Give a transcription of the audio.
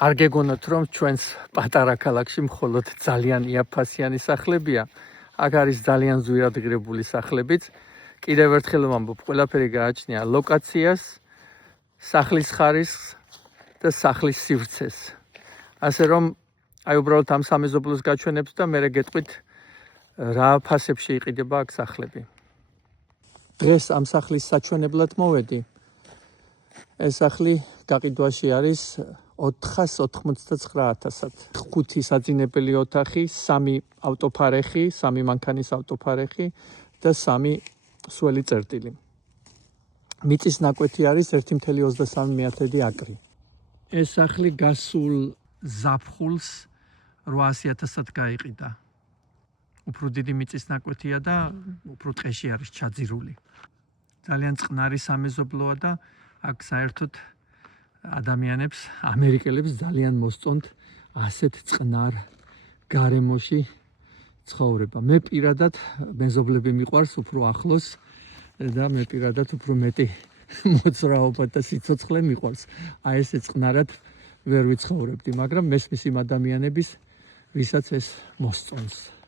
არ გეგონოთ რომ ჩვენს პატარა ქალაქში მხოლოდ ძალიან იაფფასიანი სახლებია. აქ არის ძალიან ზვირადღირებული სახლებიც. კიდევ ერთხელ ვამბობ, ყველაფერი გააჩნია ლოკაციას, სახლის ხარისხს და სახლის სივრცეს. ასე რომ აი უბრალოდ ამ სამეზობლოს გაჩვენებს და მე გეტყვით რა ფასებში იყიდება აქ სახლები. დღეს ამ სახლის საჩვენებლად მოვედი. ეს სახლი გაყიდვაში არის 499,000-ად. 5 საძინებელი ოთახი, 3 ავტოფარეხი, 3 მანქანის ავტოფარეხი და 3 სველი წერტილი. მიწის ნაკვეთი არის 1,23 აკრი. ეს სახლი გასულ ზაფხულს 800,000-ად გაიყიდა. უფრო დიდი მიწის ნაკვეთია და უფრო ტყეში არის ჩაძირული. ძალიან წყნარი სამეზობლოა და აქ საერთოდ ადამიანებს, ამერიკელებს ძალიან მოსწონთ ასეთ წყნარ გარემოში ცხოვრება. მე პირადად მეზობლები მიყვარს უფრო ახლოს და მე პირადად უფრო მეტი მოძრაობა და სიცოცხლე მიყვარს. აი ესე წყნარად ვერ ვიცხოვრებდი, მაგრამ მესმის იმ ადამიანების, ვისაც ეს მოსწონს.